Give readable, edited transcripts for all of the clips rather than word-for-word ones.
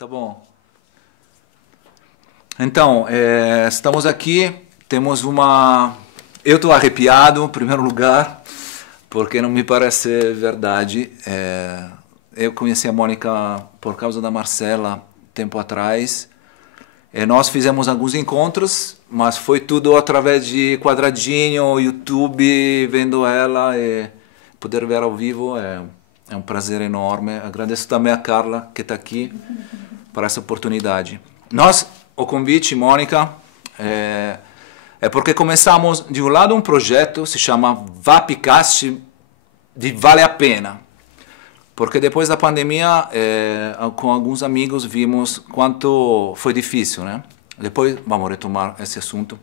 Tá bom. Então, estamos aqui, temos uma... Eu estou arrepiado, em primeiro lugar, porque não me parece verdade. Eu conheci a Mônica por causa da Marcela, tempo atrás, e nós fizemos alguns encontros, mas foi tudo através de quadradinho, YouTube, vendo ela, e poder ver ao vivo é um prazer enorme. Agradeço também a Carla, que está aqui, por essa oportunidade. O convite, Mônica, é porque começamos, de um lado, um projeto, se chama Vapcast, de Vale a Pena. Porque depois da pandemia, com alguns amigos, vimos quanto foi difícil, né? Depois vamos retomar esse assunto.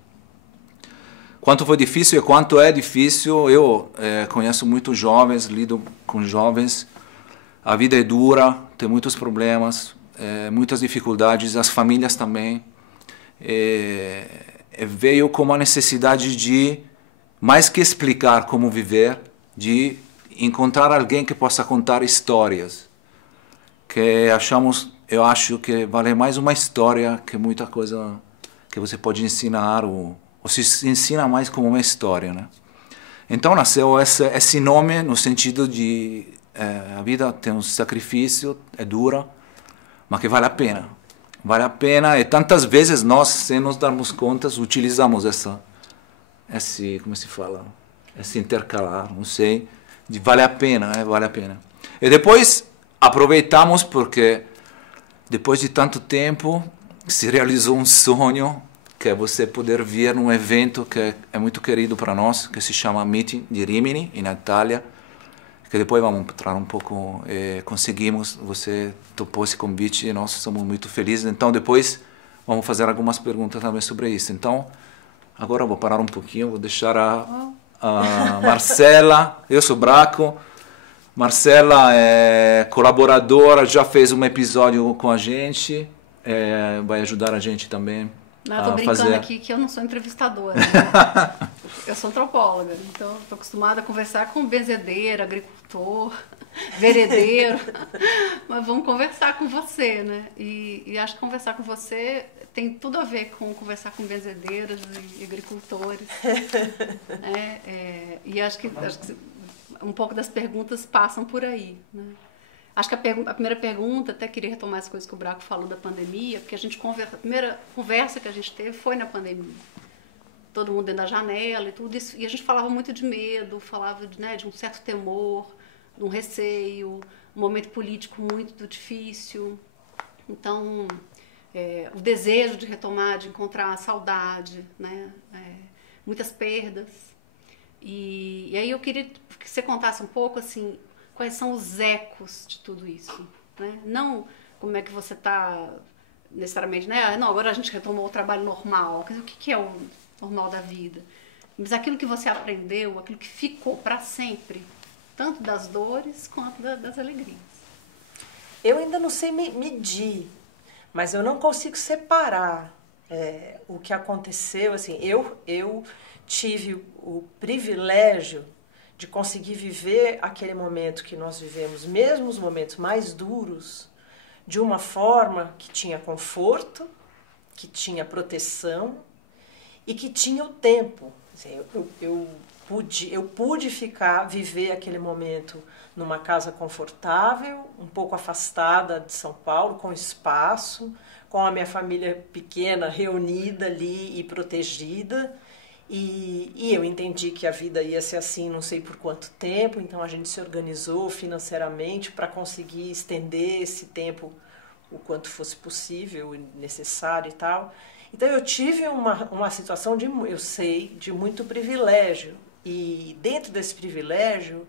Quanto foi difícil e quanto é difícil. Eu conheço muitos jovens, lido com jovens. A vida é dura, tem muitos problemas, muitas dificuldades, as famílias também. Veio com a necessidade de, mais que explicar como viver, de encontrar alguém que possa contar histórias. Eu acho que vale mais uma história que muita coisa que você pode ensinar, ou se ensina mais como uma história, né? Então nasceu esse nome no sentido de a vida tem um sacrifício, é dura, mas que vale a pena. Vale a pena, e tantas vezes nós, sem nos darmos conta, utilizamos como se fala, esse intercalar, não sei, de vale a pena, vale a pena. E depois aproveitamos porque depois de tanto tempo se realizou um sonho, que é você poder vir num evento que é muito querido para nós, que se chama Meeting de Rimini, na Itália, que depois vamos entrar um pouco, conseguimos, você topou esse convite e nós somos muito felizes. Então depois vamos fazer algumas perguntas também sobre isso. Então agora eu vou parar um pouquinho, vou deixar a Marcela, eu sou Braco, Marcela é colaboradora, já fez um episódio com a gente, vai ajudar a gente também. Não, eu tô brincando aqui que eu não sou entrevistadora, né? Eu sou antropóloga, então estou acostumada a conversar com benzedeiro, agricultor, veredeiro, mas vamos conversar com você, né? E acho que conversar com você tem tudo a ver com conversar com benzedeiros e agricultores. E acho que um pouco das perguntas passam por aí, né? Acho que a primeira pergunta, até queria retomar as coisas que o Braco falou da pandemia, porque a primeira conversa que a gente teve foi na pandemia. Todo mundo dentro da janela e tudo isso, e a gente falava muito de medo, falava de um certo temor, de um receio, um momento político muito difícil. Então, o desejo de retomar, de encontrar a saudade, né? Muitas perdas. E aí eu queria que você contasse um pouco, assim, quais são os ecos de tudo isso, né? Não como é que você está necessariamente, né? Não, agora a gente retomou o trabalho normal. Quer dizer, o que é o normal da vida? Mas aquilo que você aprendeu, aquilo que ficou para sempre, tanto das dores quanto das alegrias. Eu ainda não sei medir, mas eu não consigo separar o que aconteceu. Assim, eu tive o privilégio de conseguir viver aquele momento que nós vivemos, mesmo os momentos mais duros, de uma forma que tinha conforto, que tinha proteção e que tinha o tempo. Assim, eu pude viver aquele momento numa casa confortável, um pouco afastada de São Paulo, com espaço, com a minha família pequena reunida ali e protegida. E eu entendi que a vida ia ser assim, não sei por quanto tempo, então a gente se organizou financeiramente para conseguir estender esse tempo o quanto fosse possível e necessário e tal. Então eu tive uma situação de muito privilégio, e dentro desse privilégio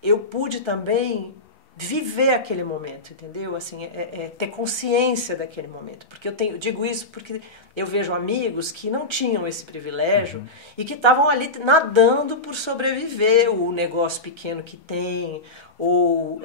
eu pude também viver aquele momento, entendeu? Assim, ter consciência daquele momento. Porque eu digo isso porque eu vejo amigos que não tinham esse privilégio e que estavam ali nadando por sobreviver, o negócio pequeno que tem, ou,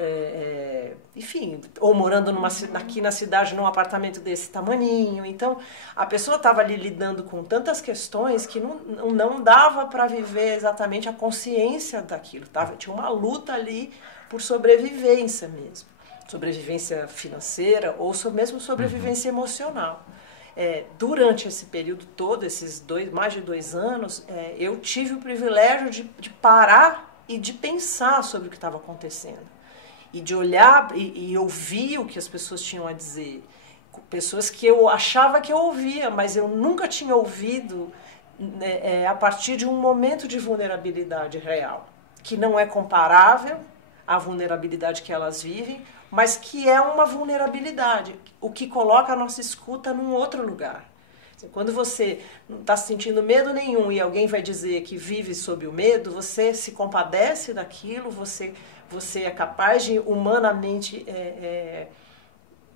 enfim, ou morando aqui na cidade num apartamento desse tamaninho. Então, a pessoa estava ali lidando com tantas questões que não dava para viver exatamente a consciência daquilo. Tinha uma luta ali por sobrevivência mesmo. sobrevivência financeira ou mesmo sobrevivência emocional. Durante esse período todo, mais de 2 anos, eu tive o privilégio de parar e de pensar sobre o que estava acontecendo. E de olhar e ouvir o que as pessoas tinham a dizer. Pessoas que eu achava que eu ouvia, mas eu nunca tinha ouvido a partir de um momento de vulnerabilidade real, que não é comparável à vulnerabilidade que elas vivem, mas que é uma vulnerabilidade, o que coloca a nossa escuta num outro lugar. Quando você não está sentindo medo nenhum e alguém vai dizer que vive sob o medo, você se compadece daquilo, você é capaz de humanamente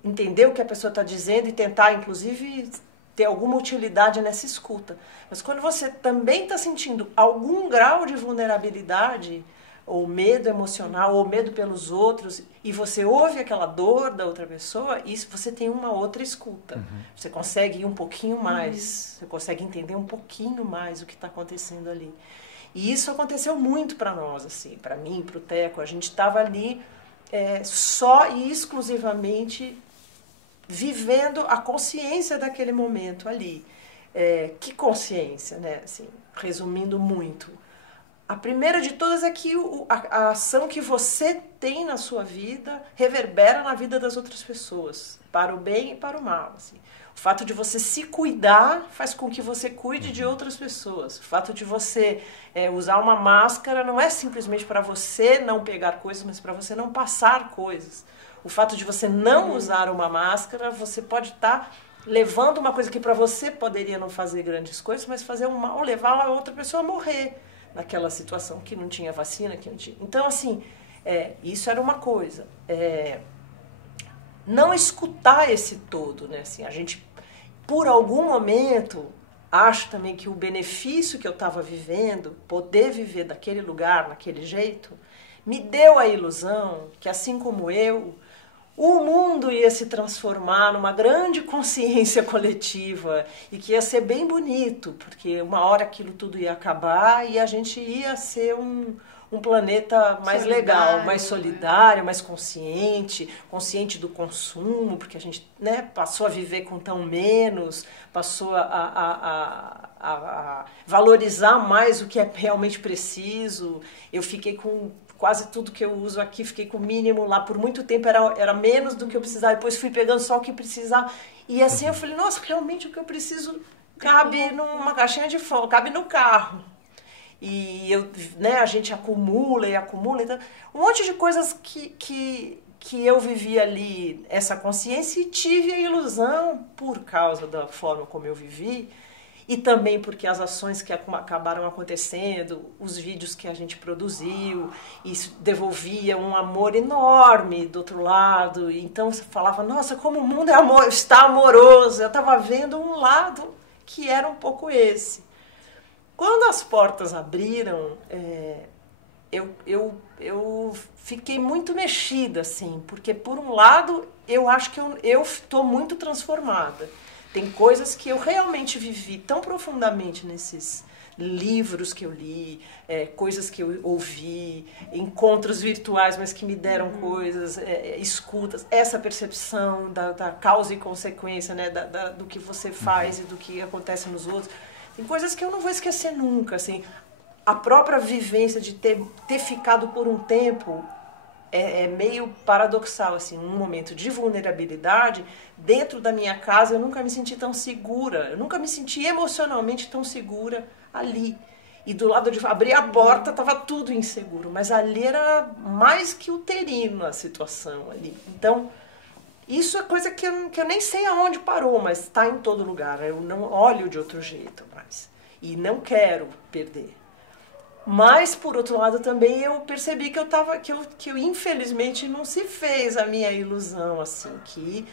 entender o que a pessoa está dizendo e tentar, inclusive, ter alguma utilidade nessa escuta. Mas quando você também está sentindo algum grau de vulnerabilidade, ou medo emocional, ou medo pelos outros, e você ouve aquela dor da outra pessoa, isso você tem uma outra escuta. Uhum. Você consegue ir um pouquinho mais, você consegue entender um pouquinho mais o que está acontecendo ali. E isso aconteceu muito para nós, assim, para mim, para o Teco. A gente estava ali só e exclusivamente vivendo a consciência daquele momento ali. Que consciência, né? Assim, resumindo muito. A primeira de todas é que a ação que você tem na sua vida reverbera na vida das outras pessoas, para o bem e para o mal. Assim. O fato de você se cuidar faz com que você cuide de outras pessoas. O fato de você usar uma máscara não é simplesmente para você não pegar coisas, mas para você não passar coisas. O fato de você não usar uma máscara, você pode estar levando uma coisa que para você poderia não fazer grandes coisas, mas fazer um mal, levar a outra pessoa a morrer naquela situação que não tinha vacina, que não tinha. Então, assim, isso era uma coisa. Não escutar esse todo, né? Assim, a gente, por algum momento, acho também que o benefício que eu estava vivendo, poder viver daquele lugar, naquele jeito, me deu a ilusão que, assim como eu, o mundo ia se transformar numa grande consciência coletiva e que ia ser bem bonito, porque uma hora aquilo tudo ia acabar e a gente ia ser um planeta mais legal, mais solidário, mais consciente do consumo, porque a gente, né, passou a viver com tão menos, passou a valorizar mais o que é realmente preciso. Eu fiquei com quase tudo que eu uso aqui, fiquei com o mínimo lá, por muito tempo era menos do que eu precisava, depois fui pegando só o que precisava, e assim eu falei, nossa, realmente o que eu preciso cabe numa caixinha de fósforo, cabe no carro. E a gente acumula, então, um monte de coisas que eu vivi ali, essa consciência, e tive a ilusão, por causa da forma como eu vivi, e também porque as ações que acabaram acontecendo, os vídeos que a gente produziu, isso devolvia um amor enorme do outro lado. E então você falava, nossa, como o mundo está amoroso. Eu estava vendo um lado que era um pouco esse. Quando as portas abriram, eu fiquei muito mexida, assim, porque por um lado eu acho que eu estou muito transformada. Tem coisas que eu realmente vivi tão profundamente nesses livros que eu li, coisas que eu ouvi, encontros virtuais, mas que me deram coisas, escutas, essa percepção da causa e consequência, né, do que você faz e do que acontece nos outros. Tem coisas que eu não vou esquecer nunca. Assim, a própria vivência de ter ficado por um tempo é meio paradoxal, assim, um momento de vulnerabilidade. Dentro da minha casa eu nunca me senti tão segura, eu nunca me senti emocionalmente tão segura ali. E do lado de abrir a porta estava tudo inseguro, mas ali era mais que uterino a situação ali. Então, isso é coisa que eu nem sei aonde parou, mas está em todo lugar. Eu não olho de outro jeito mais e não quero perder. Mas, por outro lado, também eu percebi que eu infelizmente não se fez a minha ilusão, assim, que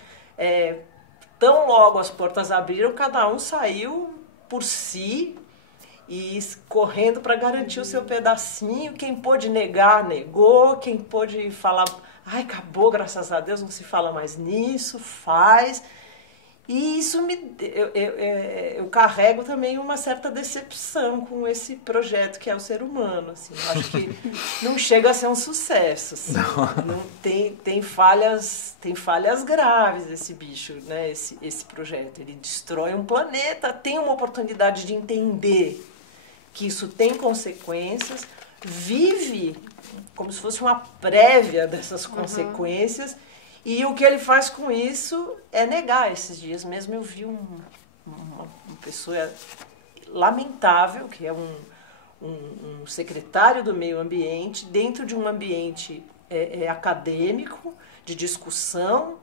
tão logo as portas abriram, cada um saiu por si e correndo para garantir o seu pedacinho. Quem pôde negar, negou. Quem pôde falar, ai, acabou, graças a Deus, não se fala mais nisso, faz. E isso eu carrego também uma certa decepção com esse projeto que é o ser humano. Assim. Eu acho que não chega a ser um sucesso. Assim. Não tem falhas graves esse bicho, né? Esse projeto. Ele destrói um planeta, tem uma oportunidade de entender que isso tem consequências, vive como se fosse uma prévia dessas consequências. E o que ele faz com isso é negar. Esses dias mesmo eu vi uma pessoa lamentável, que é um secretário do meio ambiente, dentro de um ambiente acadêmico, de discussão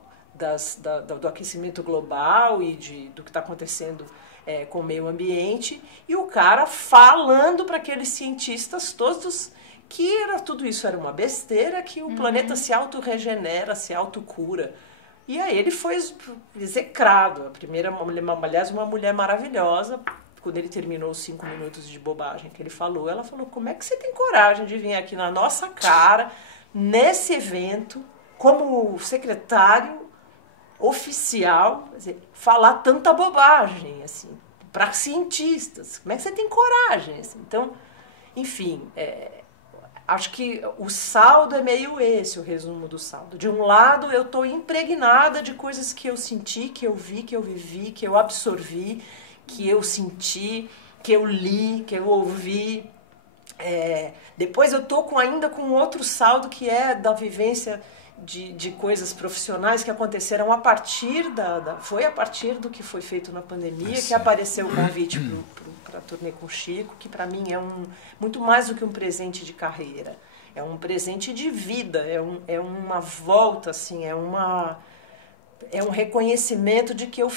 do aquecimento global e do que está acontecendo com o meio ambiente, e o cara falando para aqueles cientistas todos que tudo isso era uma besteira, que o planeta se autorregenera, se autocura. E aí ele foi execrado. A primeira, aliás, uma mulher maravilhosa, quando ele terminou os 5 minutos de bobagem que ele falou, ela falou, como é que você tem coragem de vir aqui na nossa cara, nesse evento, como secretário oficial, quer dizer, falar tanta bobagem, assim, para cientistas? Como é que você tem coragem? Assim? Então, enfim... Acho que o saldo é meio esse, o resumo do saldo. De um lado, eu estou impregnada de coisas que eu senti, que eu vi, que eu vivi, que eu absorvi, que eu senti, que eu li, que eu ouvi. Depois eu estou ainda com outro saldo, que é da vivência de coisas profissionais que aconteceram a partir foi a partir do que foi feito na pandemia, que apareceu o convite para a turnê com o Chico, que para mim é muito mais do que um presente de carreira, é um presente de vida, é uma volta, assim, é um reconhecimento de que eu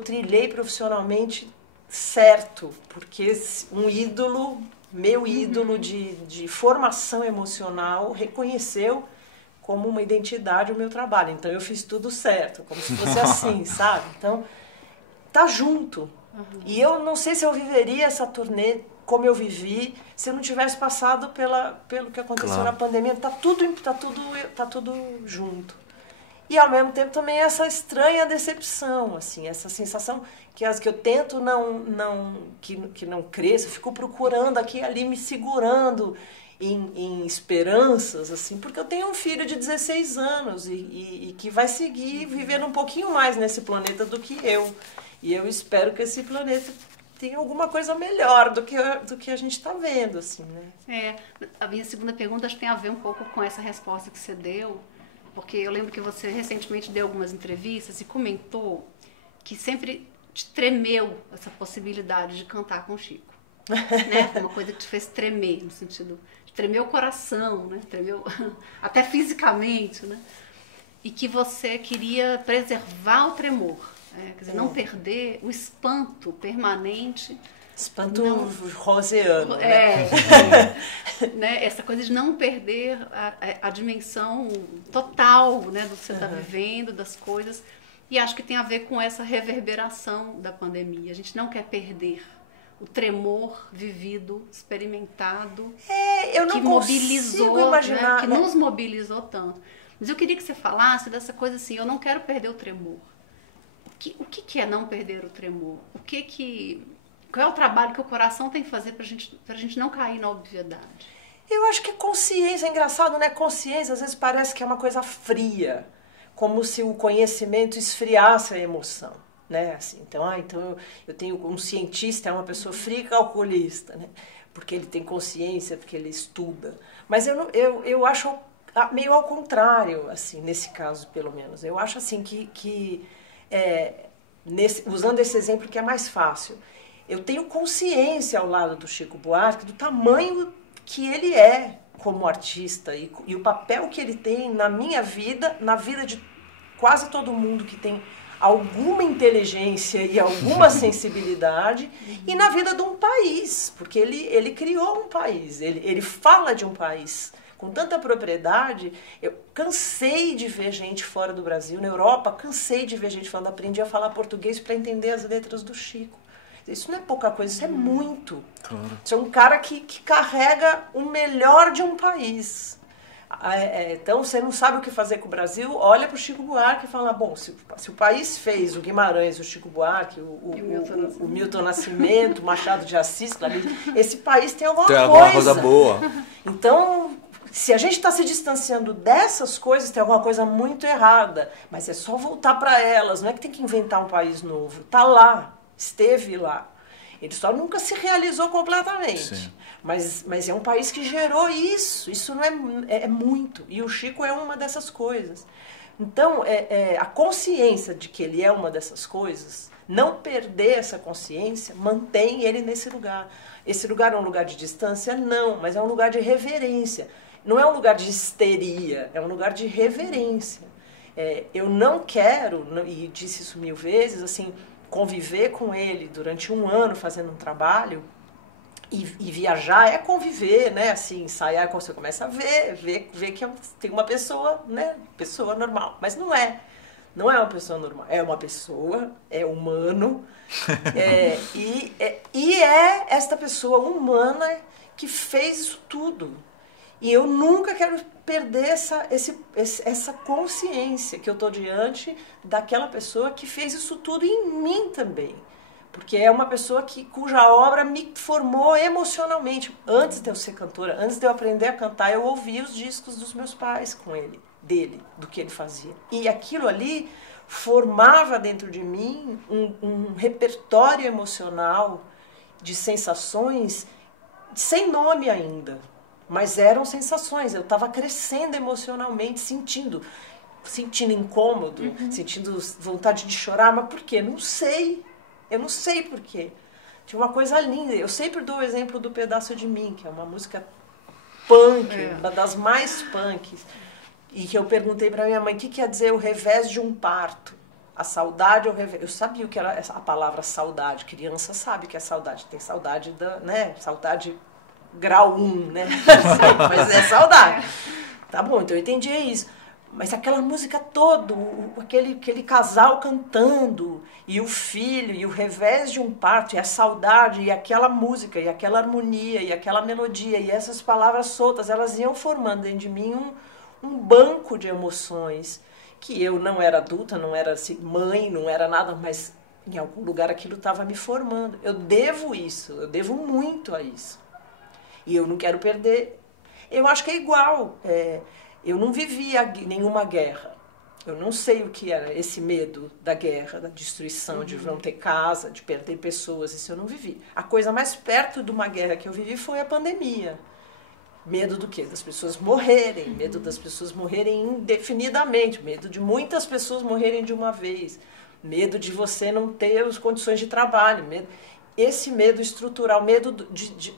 trilhei profissionalmente certo, porque um ídolo, meu ídolo de formação emocional, reconheceu como uma identidade o meu trabalho. Então eu fiz tudo certo, como se fosse assim, sabe? Então, tá junto. E eu não sei se eu viveria essa turnê como eu vivi se eu não tivesse passado pelo que aconteceu na pandemia. Tá tudo junto. E ao mesmo tempo também essa estranha decepção, assim, essa sensação que eu tento que não cresça, eu fico procurando aqui e ali, me segurando em esperanças, assim, porque eu tenho um filho de 16 anos e que vai seguir vivendo um pouquinho mais nesse planeta do que eu. E eu espero que esse planeta tenha alguma coisa melhor do que a gente está vendo, assim, né? A minha segunda pergunta acho que tem a ver um pouco com essa resposta que você deu, porque eu lembro que você recentemente deu algumas entrevistas e comentou que sempre te tremeu essa possibilidade de cantar com o Chico. Né? Foi uma coisa que te fez tremer, no sentido de tremer o coração, né? Tremeu até fisicamente, né? E que você queria preservar o tremor, quer dizer, não perder o espanto permanente. Espanto roseano, né? Né? Essa coisa de não perder a dimensão total, né, do que você está vivendo, das coisas. E acho que tem a ver com essa reverberação da pandemia. A gente não quer perder o tremor vivido, experimentado, eu não que mobilizou, imaginar, que nos mobilizou tanto. Mas eu queria que você falasse dessa coisa assim, eu não quero perder o tremor. O que é não perder o tremor? Qual é o trabalho que o coração tem que fazer pra gente não cair na obviedade? Eu acho que consciência, é engraçado, né? Consciência às vezes parece que é uma coisa fria, como se o conhecimento esfriasse a emoção, né? Assim, então eu tenho um cientista, é uma pessoa fria e calculista, né? Porque ele tem consciência, porque ele estuda. Mas eu acho meio ao contrário, assim, nesse caso, pelo menos. Eu acho assim usando esse exemplo que é mais fácil, eu tenho consciência ao lado do Chico Buarque do tamanho que ele é como artista e o papel que ele tem na minha vida, na vida de quase todo mundo que tem alguma inteligência e alguma sensibilidade e na vida de um país, porque ele criou um país, ele fala de um país com tanta propriedade. Eu cansei de ver gente fora do Brasil, na Europa, cansei de ver gente falando, aprendi a falar português para entender as letras do Chico. Isso não é pouca coisa, isso é muito. Claro. Isso é um cara que carrega o melhor de um país. Então, você não sabe o que fazer com o Brasil, olha para o Chico Buarque e fala, bom, se o país fez o Guimarães, o Chico Buarque, o Milton Nascimento, o Machado de Assis, esse país tem alguma coisa boa. Então, se a gente está se distanciando dessas coisas, tem alguma coisa muito errada. Mas é só voltar para elas, não é que tem que inventar um país novo. Está lá, esteve lá. Ele só nunca se realizou completamente. Mas é um país que gerou isso. Isso não é muito. E o Chico é uma dessas coisas. Então, a consciência de que ele é uma dessas coisas, não perder essa consciência, mantém ele nesse lugar. Esse lugar é um lugar de distância? Não, mas é um lugar de reverência. Não é um lugar de histeria, é um lugar de reverência. Eu não quero, e disse isso 1000 vezes, assim, conviver com ele durante 1 ano fazendo um trabalho e viajar é conviver, né? Assim, ensaiar, você começa a ver que tem uma pessoa, né? Pessoa normal, mas não é. Não é uma pessoa normal, é uma pessoa, é humano, e é esta pessoa humana que fez isso tudo. E eu nunca quero perder essa consciência que eu estou diante daquela pessoa que fez isso tudo em mim também. Porque é uma pessoa cuja obra me formou emocionalmente. Antes de eu ser cantora, antes de eu aprender a cantar, eu ouvia os discos dos meus pais dele, do que ele fazia. E aquilo ali formava dentro de mim um repertório emocional de sensações sem nome ainda. Mas eram sensações, eu estava crescendo emocionalmente, sentindo incômodo, sentindo vontade de chorar, mas por quê? Não sei, eu não sei por quê. Tinha uma coisa linda, eu sempre dou o exemplo do Pedaço de Mim, que é uma música punk, uma das mais punks, e que eu perguntei para minha mãe, o que quer dizer o revés de um parto? A saudade, eu sabia o que era a palavra saudade, criança sabe o que é saudade, tem saudade saudade grau 1, né? Mas é saudade. Tá bom, então eu entendi isso. Mas aquela música toda, aquele casal cantando, e o filho, e o revés de um parto, e a saudade, e aquela música, e aquela harmonia, e aquela melodia, e essas palavras soltas, elas iam formando dentro de mim um banco de emoções, que eu não era adulta, não era assim, mãe, não era nada, mas em algum lugar aquilo estava me formando. Eu devo isso, eu devo muito a isso. E eu não quero perder. Eu acho que é igual. Eu não vivi nenhuma guerra. Eu não sei o que era esse medo da guerra, da destruição, de não ter casa, de perder pessoas. Isso eu não vivi. A coisa mais perto de uma guerra que eu vivi foi a pandemia. Medo do quê? Das pessoas morrerem. Medo das pessoas morrerem indefinidamente. Medo de muitas pessoas morrerem de uma vez. Medo de você não ter as condições de trabalho. Esse medo estrutural, medo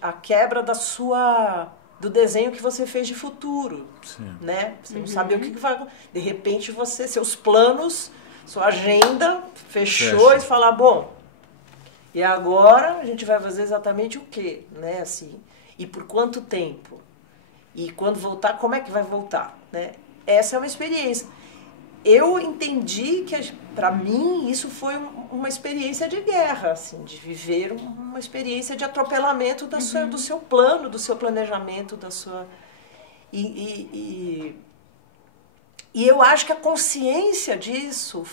a quebra do desenho que você fez de futuro, né? Você não sabe o que vai... De repente, seus planos, sua agenda fechou e fala, bom, e agora a gente vai fazer exatamente o quê? Né? Assim, e por quanto tempo? E quando voltar, como é que vai voltar? Né? Essa é uma experiência. Eu entendi que, para mim, isso foi uma experiência de guerra, assim, de viver uma experiência de atropelamento do seu plano, do seu planejamento, da sua... E eu acho que a consciência disso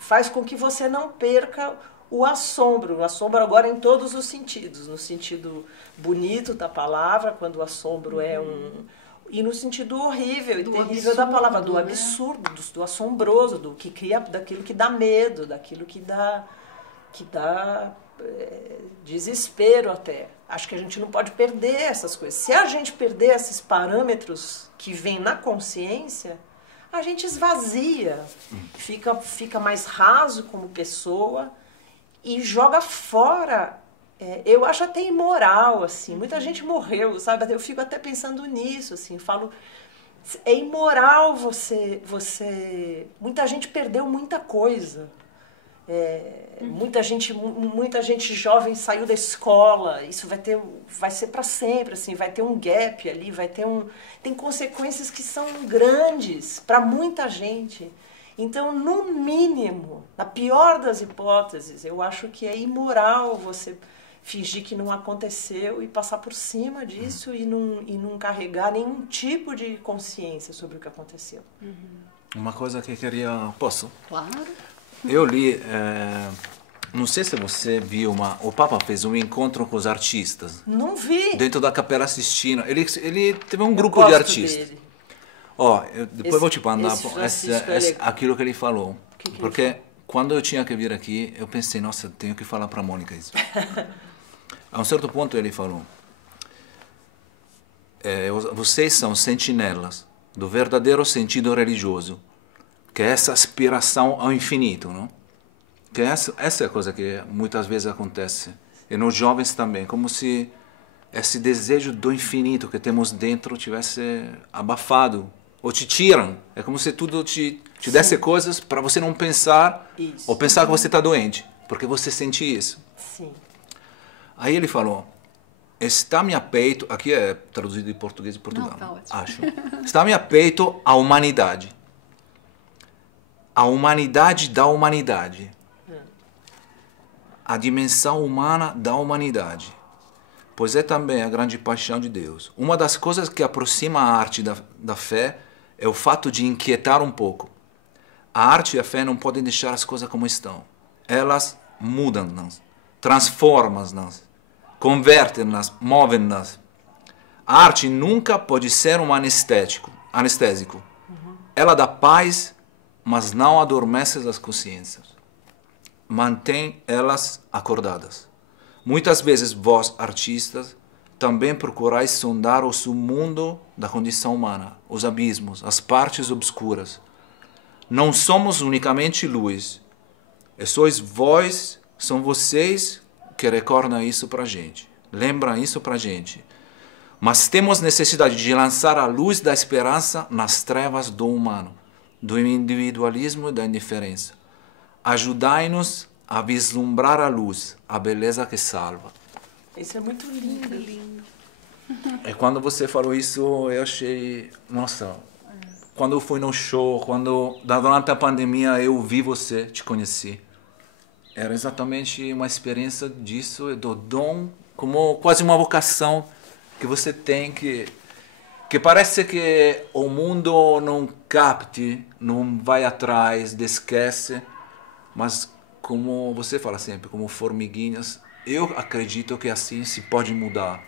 faz com que você não perca o assombro agora em todos os sentidos, no sentido bonito da palavra, quando o assombro é e no sentido horrível e terrível da palavra, do absurdo, do assombroso, daquilo que dá medo, daquilo que dá desespero até. Acho que a gente não pode perder essas coisas. Se a gente perder esses parâmetros que vêm na consciência, a gente esvazia, fica mais raso como pessoa e joga fora. Eu acho até imoral, assim, muita gente morreu, sabe? Eu fico até pensando nisso, assim, falo, é imoral muita gente perdeu muita coisa, muita gente jovem saiu da escola, isso vai ser para sempre, assim, vai ter um gap ali, tem consequências que são grandes para muita gente. Então, no mínimo, na pior das hipóteses, eu acho que é imoral você fingir que não aconteceu e passar por cima disso e não carregar nenhum tipo de consciência sobre o que aconteceu. Uma coisa que eu queria... Posso? Claro. Eu li... não sei se você viu, o Papa fez um encontro com os artistas. Não vi! Dentro da Capela Sistina. Ele teve um grupo de artistas. Dele. Ó, depois eu vou te mandar aquilo que ele falou. Porque ele falou? quando eu tinha que vir aqui, eu pensei, nossa, eu tenho que falar para a Mônica isso. A um certo ponto ele falou, vocês são sentinelas do verdadeiro sentido religioso, que é essa aspiração ao infinito, não? Que essa é a coisa que muitas vezes acontece. E nos jovens também, como se esse desejo do infinito que temos dentro tivesse abafado, ou te tiram. É como se tudo te desse coisas para você não pensar, ou pensar que você está doente, porque você sente isso. Sim. Aí ele falou, está-me a peito, aqui é traduzido em português de Portugal, não, tá ótimo. acho. Está-me a peito a humanidade. A humanidade da humanidade. A dimensão humana da humanidade. Pois é também a grande paixão de Deus. Uma das coisas que aproxima a arte da fé é o fato de inquietar um pouco. A arte e a fé não podem deixar as coisas como estão. Elas mudam-nas, transformam-nas, convertem-nas, movem-nas. A arte nunca pode ser um anestésico. Ela dá paz, mas não adormece as consciências. Mantém elas acordadas. Muitas vezes vós, artistas, também procurais sondar o submundo da condição humana, os abismos, as partes obscuras. Não somos unicamente luz. E são vocês que recordam isso para a gente, lembram isso para a gente. Mas temos necessidade de lançar a luz da esperança nas trevas do humano, do individualismo e da indiferença. Ajudai-nos a vislumbrar a luz, a beleza que salva. Isso é muito lindo. Lindo. E quando você falou isso, eu achei... Nossa, quando eu fui no show, durante a pandemia eu vi você, te conheci. Era exatamente uma experiência disso, do dom, como quase uma vocação que você tem, que parece que o mundo não capte, não vai atrás, esquece, mas como você fala sempre, como formiguinhas, eu acredito que assim se pode mudar.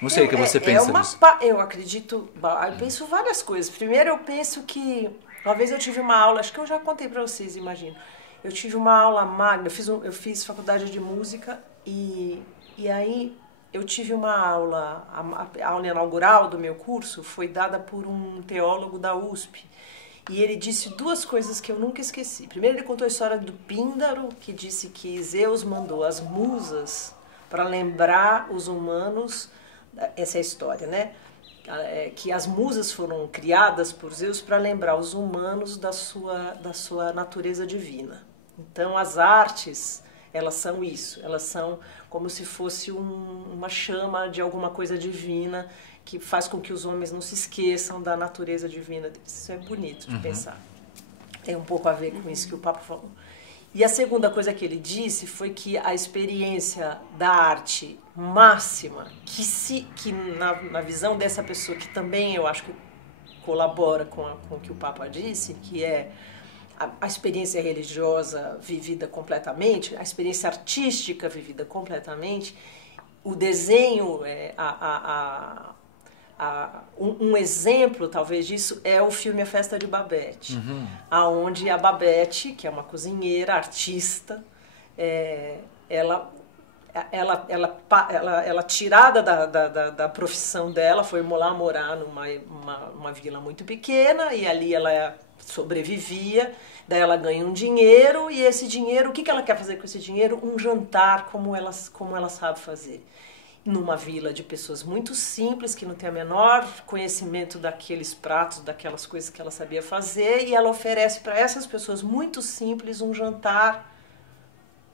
Não sei o que você pensa disso. Eu acredito, eu penso várias coisas. Primeiro eu penso que, uma vez eu tive uma aula, acho que eu já contei para vocês, imagino. Eu tive uma aula magna, eu fiz faculdade de música e aí eu tive uma aula, a aula inaugural do meu curso foi dada por um teólogo da USP. E ele disse duas coisas que eu nunca esqueci. Primeiro ele contou a história do Píndaro, que disse que Zeus mandou as musas para lembrar os humanos, essa é a história, né? Que as musas foram criadas por Zeus para lembrar os humanos da sua natureza divina. Então as artes, elas são isso, elas são como se fosse uma chama de alguma coisa divina que faz com que os homens não se esqueçam da natureza divina deles. Isso é bonito de pensar. Tem um pouco a ver com isso que o Papa falou. E a segunda coisa que ele disse foi que a experiência da arte máxima, que na visão dessa pessoa, que também eu acho que colabora com o que o Papa disse, que é a experiência religiosa vivida completamente, a experiência artística vivida completamente, o desenho, um exemplo talvez disso é o filme A Festa de Babette, aonde a Babette, que é uma cozinheira, artista, ela tirada da profissão dela, foi lá morar numa vila muito pequena e ali ela sobrevivia, daí ela ganha um dinheiro e esse dinheiro, o que ela quer fazer com esse dinheiro? Um jantar como ela sabe fazer. Numa vila de pessoas muito simples, que não tem o menor conhecimento daqueles pratos, daquelas coisas que ela sabia fazer, e ela oferece para essas pessoas muito simples um jantar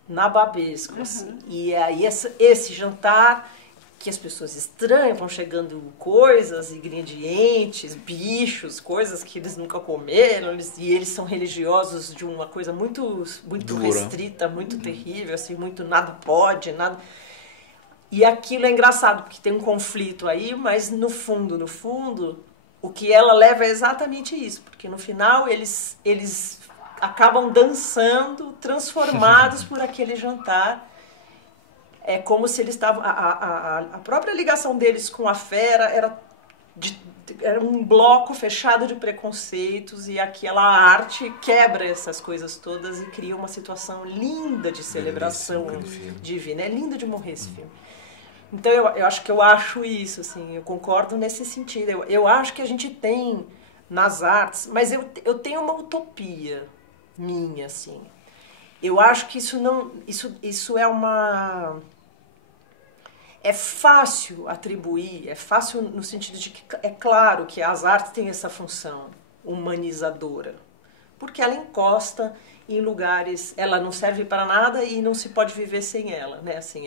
nababesco, assim. E aí esse jantar, que as pessoas estranham, vão chegando coisas, ingredientes, bichos, coisas que eles nunca comeram, e eles são religiosos de uma coisa muito restrita, muito terrível, assim, muito nada pode, nada... E aquilo é engraçado, porque tem um conflito aí, mas no fundo, o que ela leva é exatamente isso. Porque no final eles acabam dançando, transformados por aquele jantar. É como se eles estavam... A própria ligação deles com a fera era um bloco fechado de preconceitos, e aquela arte quebra essas coisas todas e cria uma situação linda de celebração divina. É lindo de morrer esse filme. Então eu acho isso, assim, eu concordo nesse sentido. Eu acho que a gente tem nas artes, mas eu tenho uma utopia minha, assim. Eu acho que isso é uma... É fácil atribuir, é fácil no sentido de que é claro que as artes têm essa função humanizadora, porque ela encosta em lugares, ela não serve para nada e não se pode viver sem ela, né? Assim,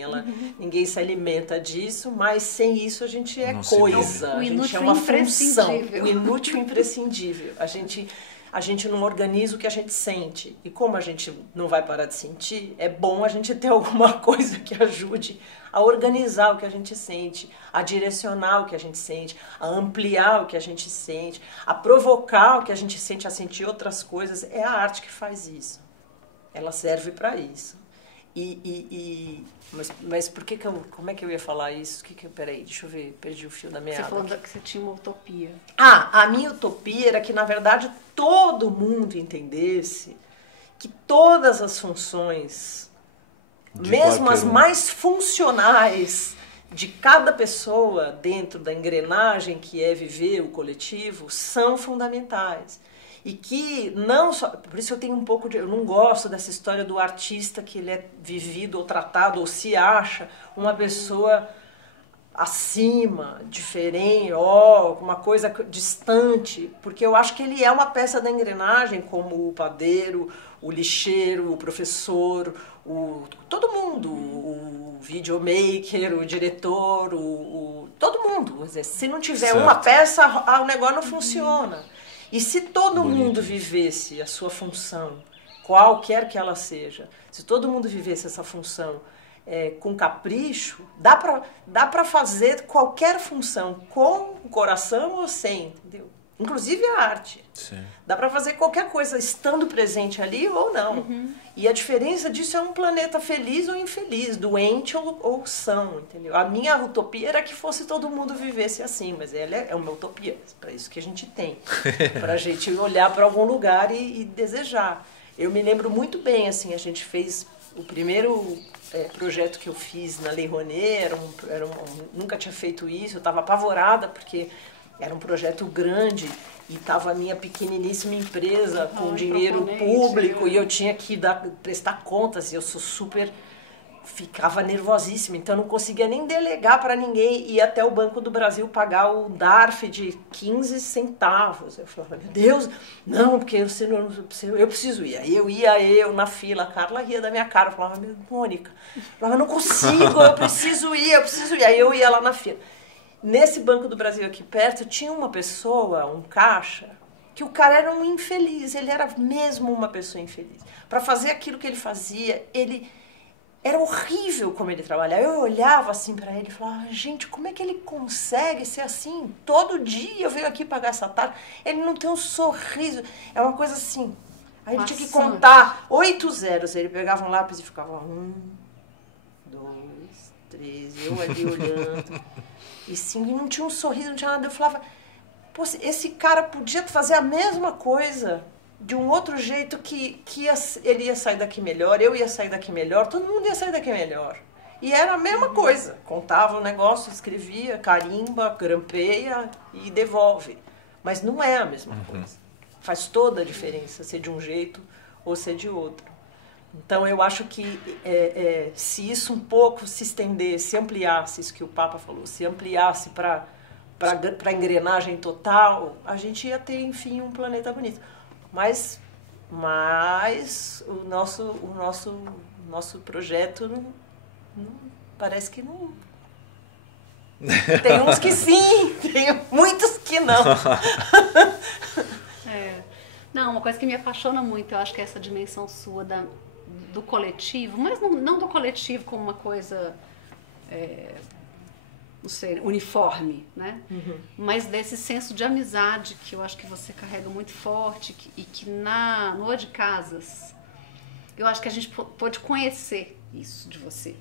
ninguém se alimenta disso, mas sem isso a gente é coisa, a gente é uma função, o inútil imprescindível. A gente não organiza o que a gente sente. E como a gente não vai parar de sentir, é bom a gente ter alguma coisa que ajude a organizar o que a gente sente, a direcionar o que a gente sente, a ampliar o que a gente sente, a provocar o que a gente sente a sentir outras coisas. É a arte que faz isso. Ela serve para isso. Mas por que como é que eu ia falar isso? Peraí, deixa eu ver, perdi o fio da meada. Você falou que você tinha uma utopia. A minha utopia era que, na verdade, todo mundo entendesse que todas as funções, mesmo as mais funcionais de cada pessoa dentro da engrenagem que é viver o coletivo, são fundamentais. E que não só... Por isso eu tenho um pouco de... Eu não gosto dessa história do artista que ele é vivido ou tratado ou se acha uma pessoa acima, diferente, uma coisa distante, porque eu acho que ele é uma peça da engrenagem, como o padeiro, o lixeiro, o professor, todo mundo, o videomaker, o diretor, todo mundo. Se não tiver uma peça, o negócio não funciona. E se todo mundo vivesse a sua função, qualquer que ela seja, se todo mundo vivesse essa função com capricho, dá pra fazer qualquer função com o coração ou sem, entendeu? Inclusive a arte. Sim. Dá pra fazer qualquer coisa estando presente ali ou não. E a diferença disso é um planeta feliz ou infeliz, doente ou são, entendeu? A minha utopia era que fosse todo mundo vivesse assim, mas ela é uma utopia, para isso que a gente tem. Pra gente olhar para algum lugar e desejar. Eu me lembro muito bem, assim, a gente fez o primeiro projeto que eu fiz na Lei Rouanet, nunca tinha feito isso, eu estava apavorada porque era um projeto grande e estava a minha pequeniníssima empresa com dinheiro público e eu tinha que prestar contas e eu ficava nervosíssima, então eu não conseguia nem delegar para ninguém ir até o Banco do Brasil pagar o DARF de 15 centavos. Eu falava, meu Deus, não, porque eu preciso ir. Aí eu ia na fila, a Carla ria da minha cara, eu falava, Mônica, eu não consigo, eu preciso ir. Aí eu ia lá na fila. Nesse Banco do Brasil aqui perto, tinha uma pessoa, um caixa, que o cara era um infeliz, ele era mesmo uma pessoa infeliz. Para fazer aquilo que ele fazia, era horrível como ele trabalhava. Eu olhava assim para ele e falava, gente, como é que ele consegue ser assim? Todo dia eu venho aqui pagar essa taxa, ele não tem um sorriso, é uma coisa assim. Aí ele tinha que contar 8 zeros, ele pegava um lápis e ficava 1, 2, 3, eu ali olhando. E sim, não tinha um sorriso, não tinha nada. Eu falava, pô, esse cara podia fazer a mesma coisa de um outro jeito que ele ia sair daqui melhor, eu ia sair daqui melhor, todo mundo ia sair daqui melhor. E era a mesma coisa. Contava o negócio, escrevia, carimba, grampeia e devolve. Mas não é a mesma coisa. Faz toda a diferença ser de um jeito ou ser de outro. Então eu acho que se isso um pouco se estendesse, se ampliasse, isso que o Papa falou, se ampliasse para a engrenagem total, a gente ia ter, enfim, um planeta bonito. Mas o nosso projeto não parece que não. Tem uns que sim, tem muitos que não. Não, uma coisa que me apaixona muito, eu acho que é essa dimensão sua do coletivo, mas não do coletivo como uma coisa não sei, uniforme, né? Mas desse senso de amizade que eu acho que você carrega muito forte e que no Ode Casas eu acho que a gente pôde conhecer isso de você.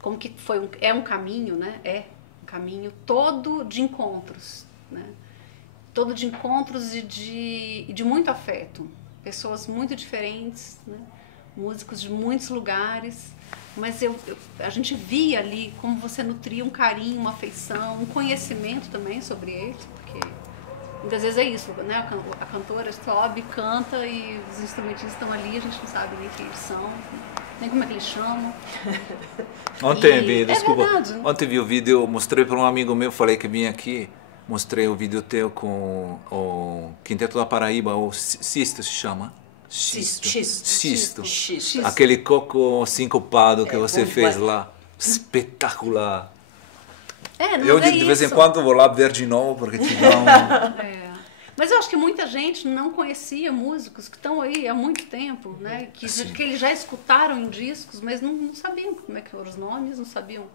Como que é um caminho, né? É um caminho todo de encontros, né? Todo de encontros e de muito afeto. Pessoas muito diferentes, né? Músicos de muitos lugares, mas a gente via ali como você nutria um carinho, uma afeição, um conhecimento também sobre eles, porque muitas vezes é isso, né? A cantora sobe, canta e os instrumentistas estão ali, a gente não sabe nem quem eles são, nem como é que eles chamam. Ontem vi o vídeo, mostrei para um amigo meu, falei que vinha aqui, mostrei o vídeo teu com o Quinteto da Paraíba, o Xisto se chama. Xisto. Aquele coco sincopado que você fez lá. Espetacular. Eu de vez em quando vou lá ver de novo porque te dá um... Mas eu acho que muita gente não conhecia músicos que estão aí há muito tempo, né? Que eles já escutaram em discos, mas não sabiam como é que eram os nomes, não sabiam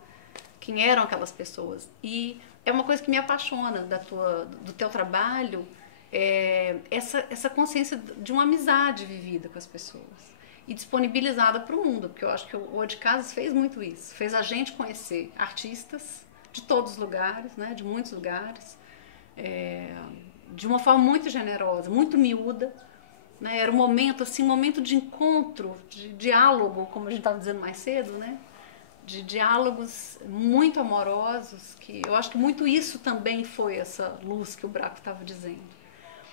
quem eram aquelas pessoas. E é uma coisa que me apaixona do teu trabalho, essa consciência de uma amizade vivida com as pessoas e disponibilizada para o mundo, porque eu acho que o Ode Casas fez muito isso, fez a gente conhecer artistas de todos os lugares, né, de muitos lugares, de uma forma muito generosa, muito miúda, né, era um momento assim, um momento de encontro, de diálogo, como a gente estava dizendo mais cedo, né, de diálogos muito amorosos, que eu acho que muito isso também foi essa luz que o Braco estava dizendo.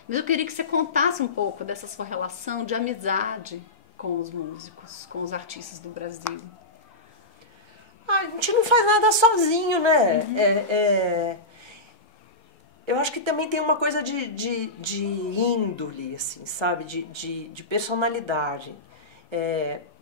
Mas eu queria que você contasse um pouco dessa sua relação de amizade com os músicos, com os artistas do Brasil. A gente não faz nada sozinho, né? Eu acho que também tem uma coisa de índole, assim, sabe? De personalidade.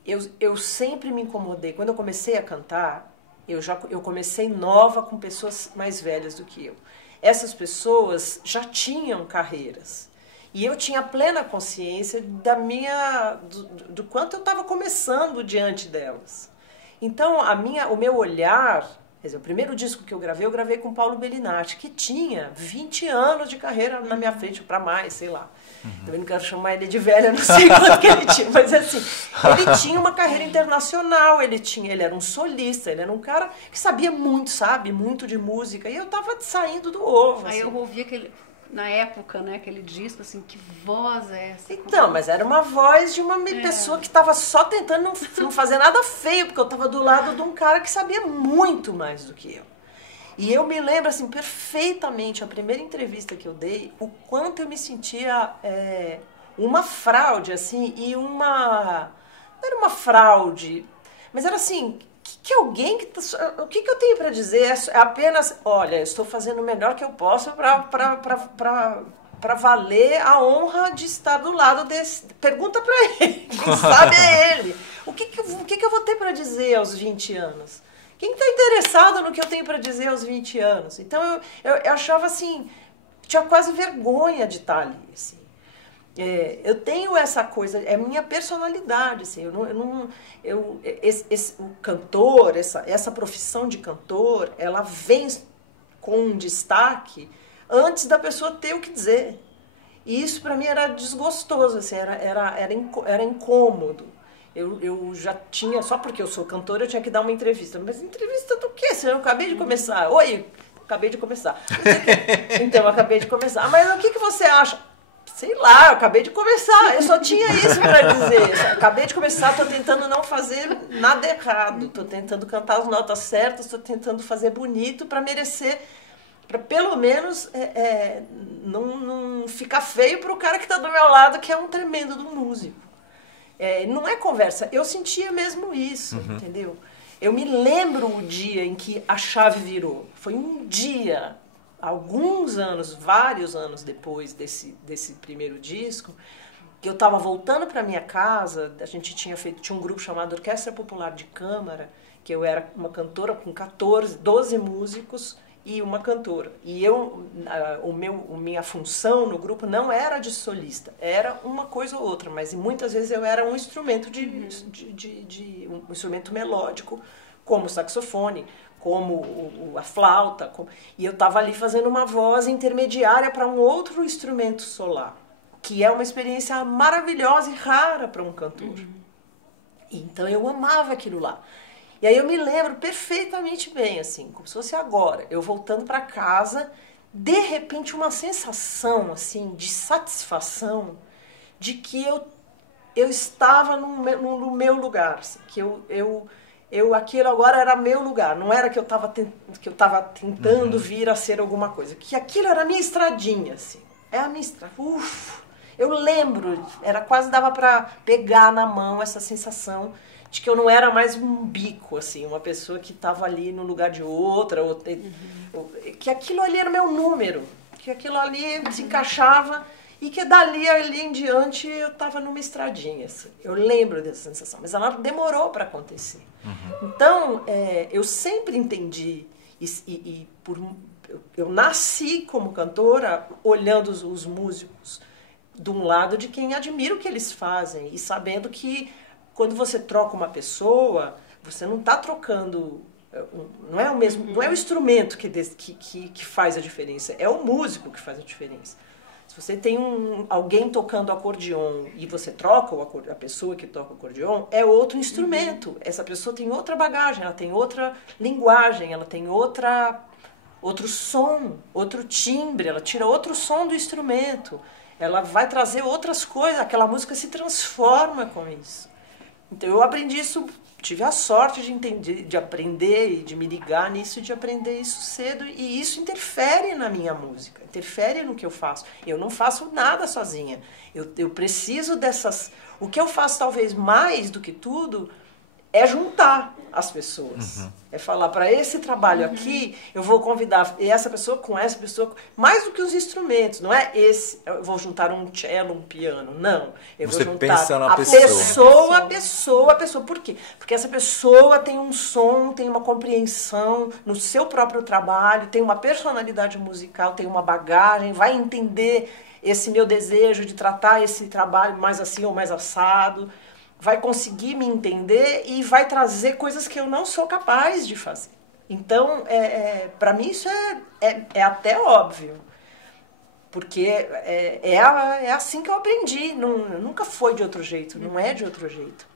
Eu sempre me incomodei. Quando eu comecei a cantar, eu comecei nova com pessoas mais velhas do que eu. Essas pessoas já tinham carreiras. E eu tinha plena consciência do quanto eu estava começando diante delas. Então, o meu olhar, quer dizer, o primeiro disco que eu gravei com Paulo Bellinati, que tinha 20 anos de carreira na minha frente, para mais, sei lá. Também não quero chamar ele de velho, eu não sei quanto que ele tinha, mas assim, ele tinha uma carreira internacional, ele era um solista, ele era um cara que sabe muito de música, e eu tava saindo do ovo. Aí eu ouvi na época, né, aquele disco, assim, que voz é essa? Então, mas era uma voz de uma pessoa que tava só tentando não fazer nada feio, porque eu tava do lado de um cara que sabia muito mais do que eu. E eu me lembro, assim, perfeitamente, a primeira entrevista que eu dei, o quanto eu me sentia uma fraude, assim, e não era uma fraude, mas era assim, o que eu tenho para dizer é apenas, olha, eu estou fazendo o melhor que eu posso para valer a honra de estar do lado desse. Pergunta para ele, quem sabe é ele. O que eu vou ter para dizer aos 20 anos? Quem está interessado no que eu tenho para dizer aos 20 anos? Então eu achava assim, tinha quase vergonha de estar ali, assim. Eu tenho essa coisa, é minha personalidade, assim, o cantor, essa profissão de cantor, ela vem com um destaque antes da pessoa ter o que dizer. E isso para mim era desgostoso, assim, era incômodo. Eu já tinha, só porque eu sou cantora, eu tinha que dar uma entrevista. Mas entrevista do quê? Eu acabei de começar. Oi, acabei de começar. Então, eu acabei de começar. Mas o que você acha? Sei lá, eu acabei de começar. Eu só tinha isso para dizer. Acabei de começar, estou tentando não fazer nada errado. Estou tentando cantar as notas certas, estou tentando fazer bonito para merecer, para pelo menos não ficar feio para o cara que está do meu lado, que é um tremendo do músico. Não é conversa, eu sentia mesmo isso, entendeu? Eu me lembro o dia em que a chave virou. Foi um dia, alguns anos, vários anos depois desse primeiro disco, que eu estava voltando para minha casa. A gente tinha um grupo chamado Orquestra Popular de Câmara, que eu era uma cantora com 12 músicos e uma cantora. E minha função no grupo não era de solista, era uma coisa ou outra, mas muitas vezes eu era um instrumento um instrumento melódico como o saxofone, como a flauta, e eu estava ali fazendo uma voz intermediária para um outro instrumento solar, que é uma experiência maravilhosa e rara para um cantor. Então eu amava aquilo lá. E aí eu me lembro perfeitamente bem, assim, como se fosse agora, eu voltando para casa, de repente uma sensação assim de satisfação de que eu estava no meu lugar, assim, que aquilo agora era meu lugar, não era que eu estava tentando vir a ser alguma coisa, que aquilo era a minha estradinha, assim, é a minha estradinha. Eu lembro, quase dava para pegar na mão essa sensação de que eu não era mais um bico, assim, uma pessoa que estava ali no lugar de outra, que aquilo ali era meu número, que aquilo ali se encaixava e que ali em diante eu estava numa estradinha. Assim. Eu lembro dessa sensação, mas ela demorou para acontecer. Então, eu sempre entendi, eu nasci como cantora olhando os músicos de um lado de quem admira o que eles fazem e sabendo que quando você troca uma pessoa, você não está trocando, não é o mesmo, não é o instrumento que faz a diferença, é o músico que faz a diferença. Se você tem alguém tocando acordeon e você troca a pessoa que toca o acordeon, é outro instrumento. Essa pessoa tem outra bagagem, ela tem outra linguagem, ela tem outro som, outro timbre, ela tira outro som do instrumento. Ela vai trazer outras coisas, aquela música se transforma com isso. Então eu aprendi isso, tive a sorte de entender, de aprender e de me ligar nisso, de aprender isso cedo, e isso interfere na minha música, interfere no que eu faço. Eu não faço nada sozinha, eu preciso dessas... O que eu faço talvez mais do que tudo é juntar as pessoas. É falar, para esse trabalho aqui, eu vou convidar essa pessoa com essa pessoa, mais do que os instrumentos, não é esse, eu vou juntar um cello, um piano, não. Eu Você vou juntar pensa na a pessoa. Por quê? Porque essa pessoa tem um som, tem uma compreensão no seu próprio trabalho, tem uma personalidade musical, tem uma bagagem, vai entender esse meu desejo de tratar esse trabalho mais assim ou mais assado, vai conseguir me entender e vai trazer coisas que eu não sou capaz de fazer. Então, para mim isso é até óbvio, porque é assim que eu aprendi, nunca foi de outro jeito, não é de outro jeito.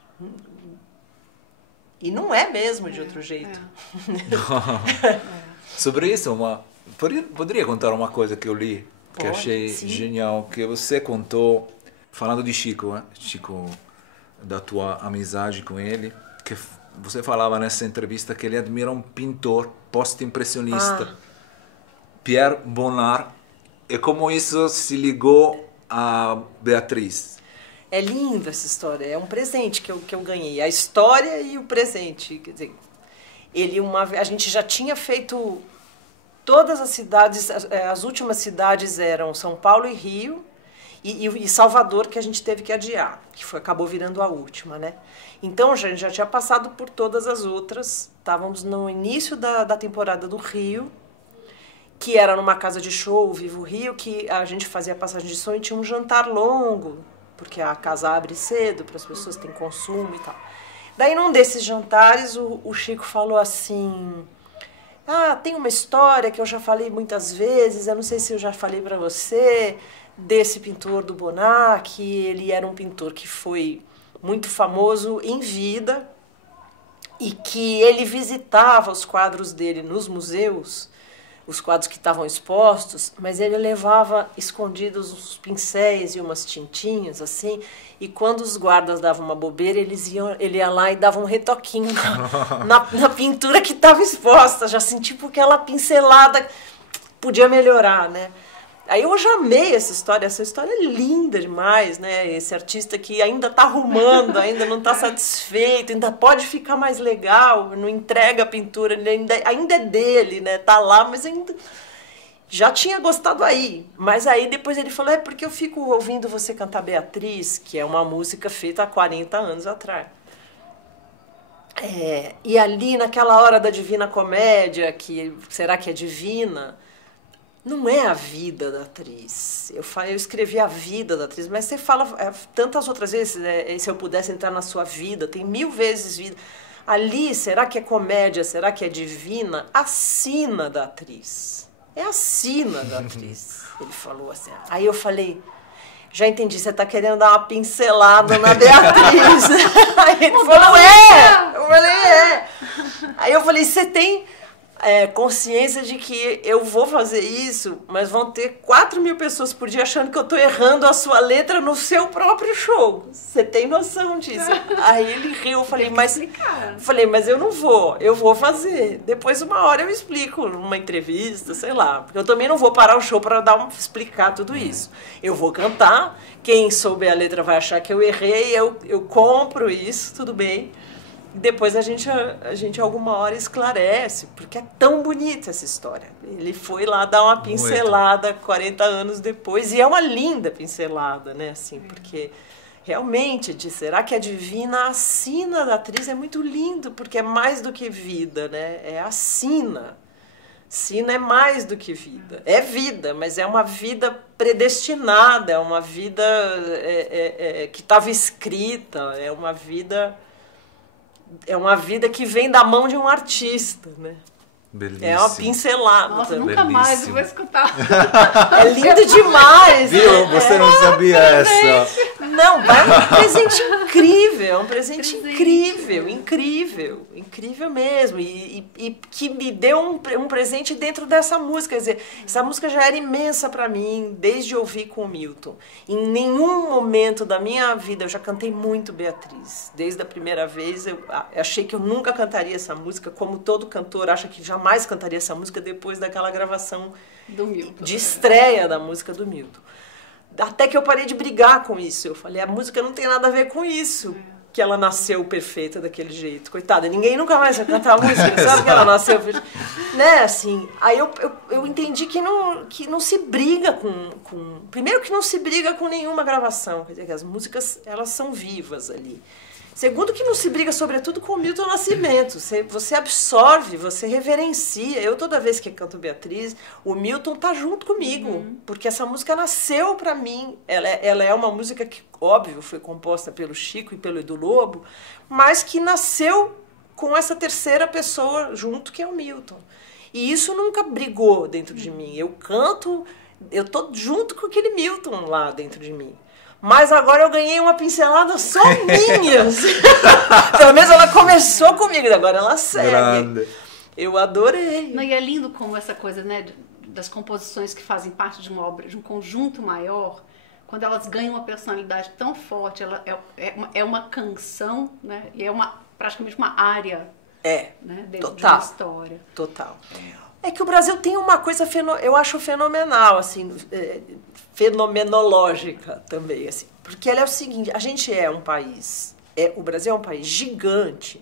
E não é mesmo de outro jeito. Sobre isso, poderia contar uma coisa que eu li, que achei genial, que você contou, falando de Chico, né? Chico, da tua amizade com ele, que você falava nessa entrevista que ele admira um pintor pós-impressionista, Pierre Bonnard, e como isso se ligou a Beatriz. É linda essa história, é um presente que eu ganhei, a história e o presente, quer dizer, a gente já tinha feito todas as cidades, as últimas cidades eram São Paulo e Rio, e Salvador, que a gente teve que adiar, acabou virando a última, né? Então, a gente já tinha passado por todas as outras, estávamos no início da temporada do Rio, que era numa casa de show, Vivo Rio, que a gente fazia passagem de som e tinha um jantar longo, porque a casa abre cedo, para as pessoas terem consumo e tal. Daí, num desses jantares, o Chico falou assim... tem uma história que eu já falei muitas vezes, eu não sei se eu já falei para você... desse pintor do Bonnard, que ele era um pintor que foi muito famoso em vida e que ele visitava os quadros dele nos museus, os quadros que estavam expostos, mas ele levava escondidos uns pincéis e umas tintinhas, assim, e quando os guardas davam uma bobeira, ele ia lá e dava um retoquinho na pintura que estava exposta, já assim, tipo aquela pincelada podia melhorar, né? Aí eu já amei essa história é linda demais, né? Esse artista que ainda está arrumando, ainda não está satisfeito, ainda pode ficar mais legal, não entrega a pintura, ainda é dele, né? Tá lá, mas ainda já tinha gostado aí. Mas aí depois ele falou, porque eu fico ouvindo você cantar Beatriz, que é uma música feita há 40 anos atrás. E ali naquela hora da Divina Comédia, que será que é divina? Não é a vida da atriz. Eu escrevi a vida da atriz, mas você fala tantas outras vezes, se eu pudesse entrar na sua vida, tem 1000 vezes vida. Ali, será que é comédia, será que é divina? A sina da atriz. É a sina da atriz. Ele falou assim. Aí eu falei, já entendi, você tá querendo dar uma pincelada na Beatriz. Aí ele falou, Eu falei, Aí eu falei, você tem consciência de que eu vou fazer isso, mas vão ter 4.000 pessoas por dia achando que eu tô errando a sua letra no seu próprio show. Você tem noção disso? Aí ele riu, eu falei, mas eu não vou, eu vou fazer. Depois, uma hora eu explico, numa entrevista, sei lá. Porque eu também não vou parar o show para explicar tudo isso. Eu vou cantar, quem souber a letra vai achar que eu errei, eu compro isso, tudo bem. Depois a gente alguma hora esclarece, porque é tão bonita essa história. Ele foi lá dar uma pincelada 40 anos depois, e é uma linda pincelada, né? Assim, porque realmente, será que é divina? A sina da atriz é muito lindo, porque é mais do que vida, né? É a sina. Sina é mais do que vida. É vida, mas é uma vida predestinada, é uma vida que estava escrita, é uma vida que vem da mão de um artista, né? Belíssimo. É uma pincelada. Nossa, nunca mais eu vou escutar. É lindo demais. Viu? Você não sabia essa. Não, é um presente incrível, incrível mesmo. E que me deu um presente dentro dessa música. Quer dizer, essa música já era imensa para mim, desde ouvir com o Milton. Em nenhum momento da minha vida, eu já cantei muito Beatriz. Desde a primeira vez, eu achei que eu nunca cantaria essa música, como todo cantor acha que jamais cantaria essa música depois daquela gravação do Milton, de estreia da música do Milton. Até que eu parei de brigar com isso. Eu falei, a música não tem nada a ver com isso. Que ela nasceu perfeita daquele jeito. Coitada, ninguém nunca mais vai cantar a música. Sabe que ela nasceu perfeita? Né, assim, aí eu entendi que não se briga com... Primeiro que não se briga com nenhuma gravação. Quer dizer, que as músicas, elas são vivas ali. Segundo, que não se briga, sobretudo, com o Milton Nascimento. Você absorve, você reverencia. Eu, toda vez que canto Beatriz, o Milton tá junto comigo. Porque essa música nasceu para mim. Ela é uma música que, óbvio, foi composta pelo Chico e pelo Edu Lobo, mas que nasceu com essa terceira pessoa junto, que é o Milton. E isso nunca brigou dentro de mim. Eu canto, eu tô junto com aquele Milton lá dentro de mim. Mas agora eu ganhei uma pincelada só minha. Pelo menos ela começou comigo, agora ela segue. Grande. Eu adorei. Não, e é lindo como essa coisa, né, das composições que fazem parte de uma obra, de um conjunto maior, quando elas ganham uma personalidade tão forte, ela é uma canção, né, e é praticamente uma área, né, dentro de uma história. Total. É que o Brasil tem uma coisa, eu acho fenomenal, assim, fenomenológica também, assim, porque ela é o seguinte, a gente é um país, o Brasil é um país gigante,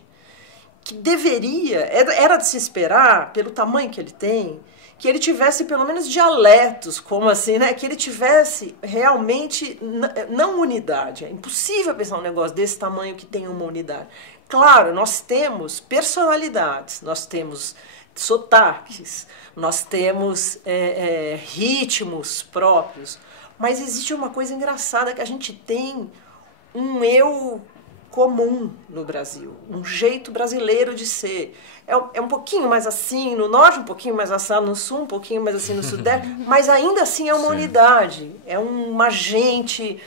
que deveria, era de se esperar, pelo tamanho que ele tem, que ele tivesse pelo menos dialetos, como assim, né, que ele tivesse realmente, não unidade, é impossível pensar um negócio desse tamanho que tem uma unidade. Claro, nós temos personalidades, nós temos sotaques, nós temos ritmos próprios, mas existe uma coisa engraçada, que a gente tem um eu comum no Brasil, um jeito brasileiro de ser. É um pouquinho mais assim no norte, um pouquinho mais assado no sul, um pouquinho mais assim no sudeste, mas ainda assim é uma unidade, é uma gente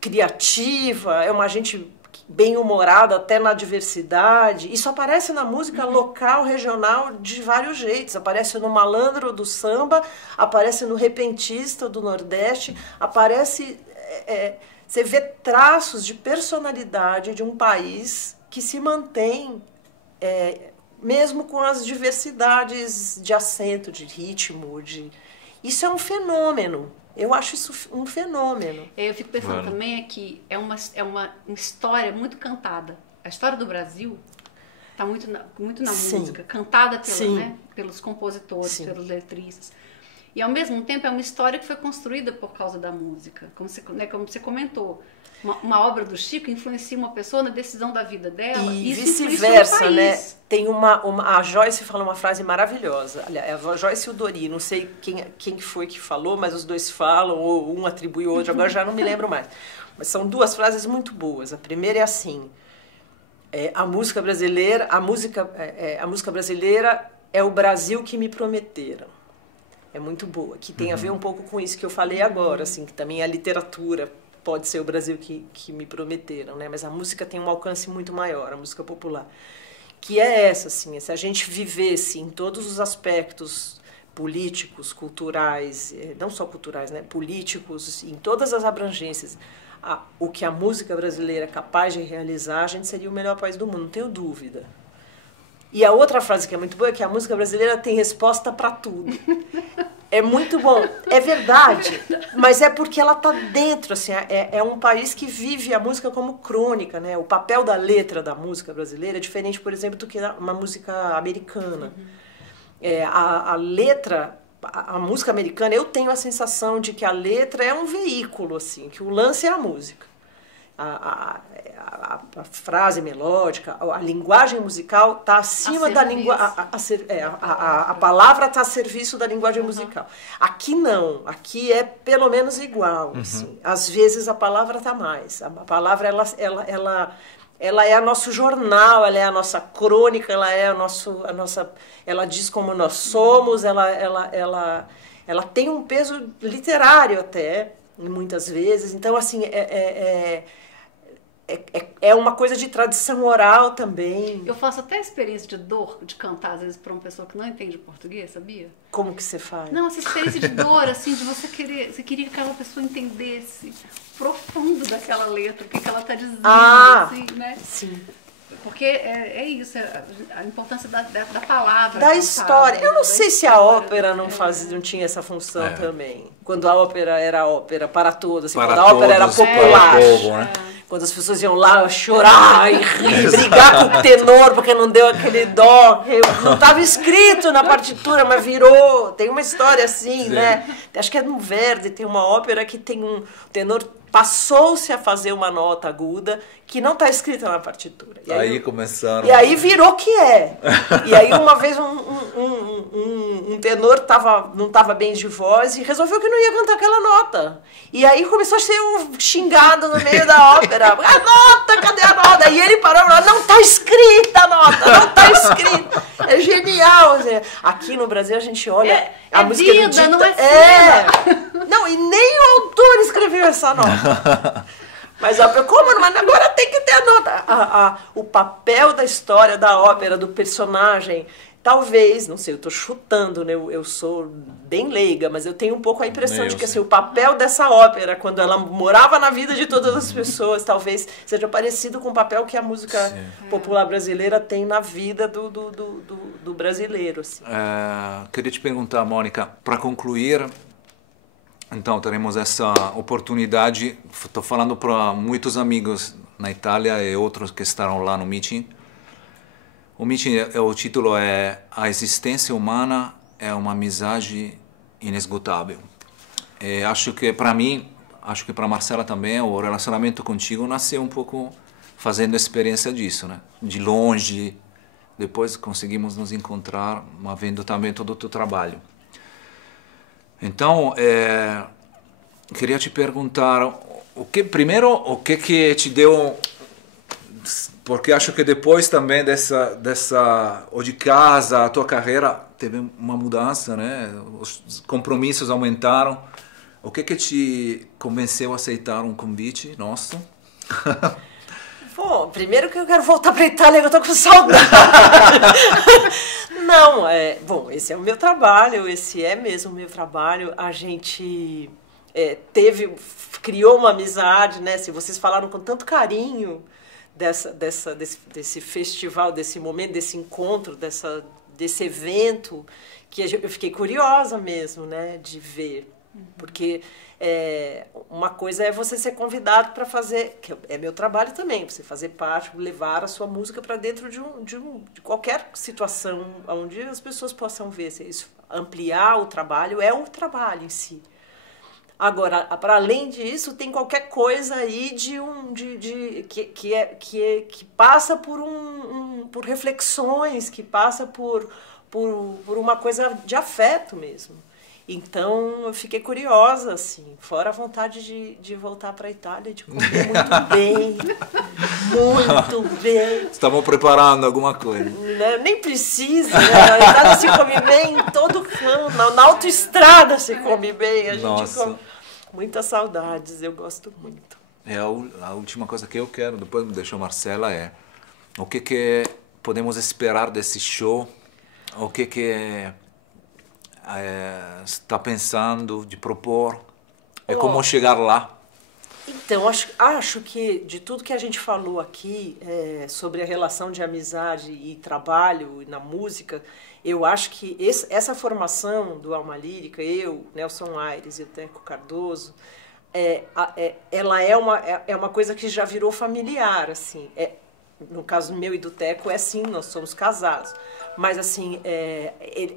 criativa, é uma gente bem-humorada até na diversidade. Isso aparece na música local, regional, de vários jeitos. Aparece no malandro do samba, aparece no repentista do Nordeste, aparece... você vê traços de personalidade de um país que se mantém, mesmo com as diversidades de acento, de ritmo. Isso é um fenômeno. Eu acho isso um fenômeno. Eu fico pensando também que é uma história muito cantada. A história do Brasil está muito na música, cantada pelos compositores, pelos letristas. E, ao mesmo tempo, é uma história que foi construída por causa da música. Como você comentou, uma obra do Chico influencia uma pessoa na decisão da vida dela. E vice-versa, né? Tem a Joyce fala uma frase maravilhosa. Aliás, a Joyce e o Dori, não sei quem foi que falou, mas os dois falam, ou um atribui o outro, agora já não me lembro mais. Mas são duas frases muito boas. A primeira é assim: A música brasileira, a música brasileira é o Brasil que me prometeram. É muito boa, que tem a ver um pouco com isso que eu falei agora, assim, que também a literatura pode ser o Brasil que me prometeram, né? Mas a música tem um alcance muito maior, a música popular. Que é essa, assim, se a gente vivesse em todos os aspectos políticos, culturais, não só culturais, né? Políticos, em todas as abrangências, o que a música brasileira é capaz de realizar, a gente seria o melhor país do mundo, não tenho dúvida. E a outra frase que é muito boa é que a música brasileira tem resposta para tudo. É muito bom, é verdade, mas é porque ela está dentro, assim, é um país que vive a música como crônica, né? O papel da letra da música brasileira é diferente, por exemplo, do que uma música americana. A letra, a música americana, eu tenho a sensação de que a letra é um veículo, assim, que o lance é a música. A frase melódica, a linguagem musical está acima da linguagem. A palavra está a serviço da linguagem musical. Aqui não, aqui é pelo menos igual. Assim. Às vezes a palavra está mais. A palavra ela é o nosso jornal, ela é a nossa crônica, ela é ela diz como nós somos, ela tem um peso literário até, muitas vezes. Então, assim, é uma coisa de tradição oral também. Eu faço até a experiência de dor de cantar, às vezes, para uma pessoa que não entende português, sabia? Como que você faz? Não, essa experiência de dor, assim, de você queria que aquela pessoa entendesse profundo daquela letra, o que ela está dizendo, assim, né? Sim. Porque é isso, a importância da palavra. Da história. Eu não sei se a ópera não tinha essa função também. Quando a ópera era ópera para todos, assim, quando a ópera era popular. Para o povo, né? Quando as pessoas iam lá chorar e rir, brigar com o tenor porque não deu aquele dó. Não estava escrito na partitura, mas virou. Tem uma história assim, né? Acho que é no Verdi, tem uma ópera que tem um tenor passou-se a fazer uma nota aguda que não está escrita na partitura. E aí começaram... E aí virou que é. E aí uma vez um tenor não estava bem de voz e resolveu que não ia cantar aquela nota. E aí começou a ser xingado no meio da ópera. A nota, cadê a nota? E ele parou e falou, não está escrita a nota, não está escrita. É genial. Aqui no Brasil a gente olha... a música vida, erudita, não é Não, e nem o autor escreveu essa nota. Mas mas agora tem que ter a nota. O papel da história da ópera, do personagem, talvez, não sei, eu estou chutando, né? Eu sou bem leiga, mas eu tenho um pouco a impressão de que assim, o papel dessa ópera, quando ela morava na vida de todas as pessoas, talvez seja parecido com o papel que a música popular brasileira tem na vida do brasileiro. Assim. Queria te perguntar, Mônica, para concluir... Então, teremos essa oportunidade, estou falando para muitos amigos na Itália e outros que estarão lá no meeting. O meeting, o título é A Existência Humana é uma Amizade Inesgotável. E acho que para mim, acho que para Marcela também, o relacionamento contigo nasceu um pouco fazendo a experiência disso, né? De longe, depois conseguimos nos encontrar, vendo também todo o teu trabalho. Então, queria te perguntar, o que te deu, porque acho que depois também ou de casa, a tua carreira teve uma mudança, né? Os compromissos aumentaram. O que te convenceu a aceitar um convite nosso? Bom, primeiro que eu quero voltar para a Itália, eu estou com saudade. Não, bom, esse é o meu trabalho, esse é mesmo o meu trabalho. A gente criou uma amizade, né? Se vocês falaram com tanto carinho desse festival, desse momento, desse encontro, desse evento, que eu fiquei curiosa mesmo, né? De ver, porque uma coisa é você ser convidado para fazer, que é meu trabalho também, você fazer parte, levar a sua música para dentro de qualquer situação onde as pessoas possam ver. Isso, ampliar o trabalho é o trabalho em si. Agora, para além disso, tem qualquer coisa aí que passa por reflexões, que passa por uma coisa de afeto mesmo. Então, eu fiquei curiosa, assim, fora a vontade de voltar para a Itália, de comer muito bem, muito bem. Estavam preparando alguma coisa. Né? Nem precisa, né? Na Itália se come bem em todo canto, na autoestrada se come bem, a gente come. Muitas saudades, eu gosto muito. A última coisa que eu quero, depois me deixou Marcela, é o que podemos esperar desse show, o que está pensando de propor, como chegar lá. Então, acho que de tudo que a gente falou aqui sobre a relação de amizade e trabalho na música, eu acho que essa formação do Alma Lírica, eu, Nelson Aires e o Teco Cardoso, ela é uma coisa que já virou familiar, assim. No caso meu e do Teco, sim, nós somos casados. Mas, assim,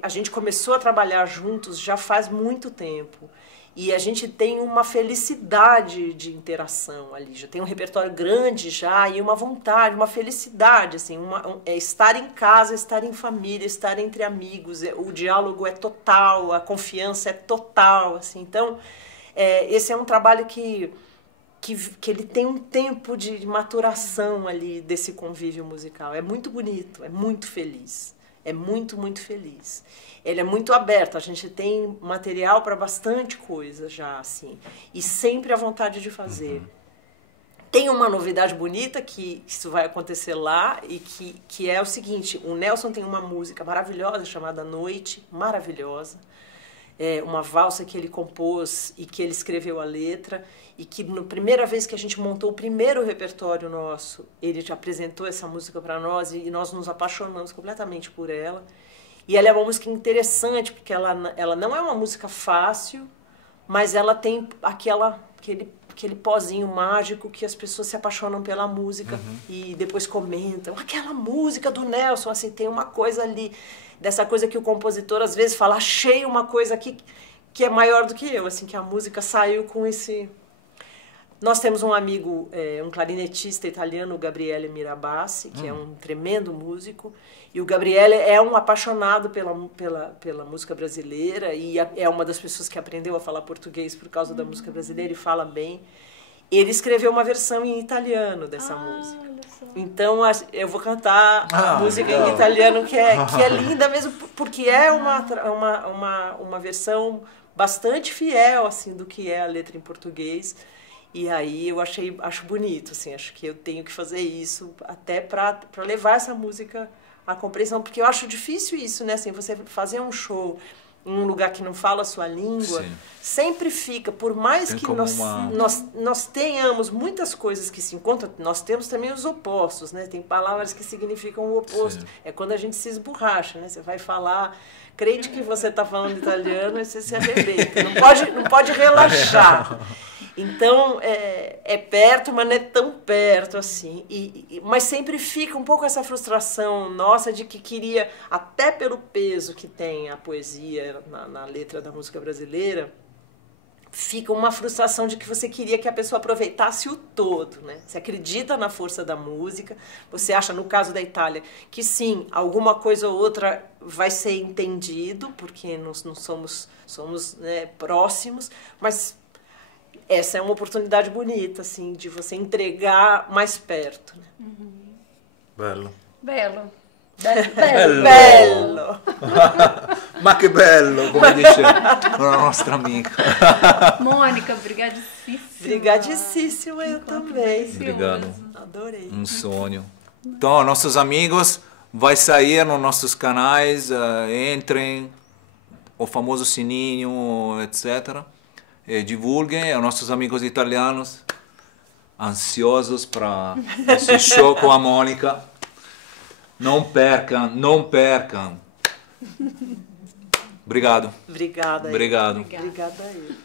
a gente começou a trabalhar juntos já faz muito tempo. E a gente tem uma felicidade de interação ali. Já tem um repertório grande já e uma vontade, uma felicidade, assim. Estar em casa, estar em família, estar entre amigos. O diálogo é total, a confiança é total, assim. Então, esse é um trabalho que ele tem um tempo de maturação ali desse convívio musical. É muito bonito, é muito feliz. É muito, muito feliz. Ele é muito aberto, a gente tem material para bastante coisa já, assim. E sempre a vontade de fazer. Tem uma novidade bonita que isso vai acontecer lá e que é o seguinte, o Nelson tem uma música maravilhosa chamada Noite, maravilhosa. Uma valsa que ele compôs e que ele escreveu a letra e que na primeira vez que a gente montou o primeiro repertório nosso, ele já apresentou essa música para nós e nós nos apaixonamos completamente por ela. E ela é uma música interessante porque ela não é uma música fácil, mas ela tem aquele pozinho mágico que as pessoas se apaixonam pela música e depois comentam. Aquela música do Nelson, assim, tem uma coisa ali, dessa coisa que o compositor às vezes fala, achei uma coisa aqui que é maior do que eu, assim, que a música saiu com esse... Nós temos um amigo, um clarinetista italiano, o Gabriele Mirabassi, que é um tremendo músico, e o Gabriele é um apaixonado pela música brasileira e é uma das pessoas que aprendeu a falar português por causa da música brasileira e fala bem. Ele escreveu uma versão em italiano dessa música. Então, eu vou cantar a música em italiano, que é linda mesmo, porque é uma versão bastante fiel assim, do que é a letra em português. E aí eu acho bonito, assim, acho que eu tenho que fazer isso até para levar essa música à compreensão, porque eu acho difícil isso, né? Assim, você fazer um show em um lugar que não fala a sua língua, sempre fica, por mais que nós tenhamos muitas coisas que se encontram, nós temos também os opostos, né? Tem palavras que significam o oposto. É quando a gente se esborracha, né? Você vai falar, crente que você está falando italiano e você se arrebenta. Não pode relaxar. Então, é perto, mas não é tão perto assim. Mas sempre fica um pouco essa frustração nossa de que queria, até pelo peso que tem a poesia na letra da música brasileira, fica uma frustração de que você queria que a pessoa aproveitasse o todo, né? Você acredita na força da música, você acha, no caso da Itália, que sim, alguma coisa ou outra vai ser entendido, porque nós não somos né, próximos, mas... essa é uma oportunidade bonita, assim, de você entregar mais perto. Né? Bello. Bello. Bello. Ma che bello, come dice la nostra amica. Mônica, brigadíssima. Brigadíssima, eu também. Obrigado. Adorei. Um sonho. Então, nossos amigos, vai sair nos nossos canais, entrem, o famoso sininho, etc. Divulguem aos nossos amigos italianos, ansiosos para esse show com a Mônica. Não percam, não percam. Obrigado. Obrigada. Obrigado. Obrigada a ele.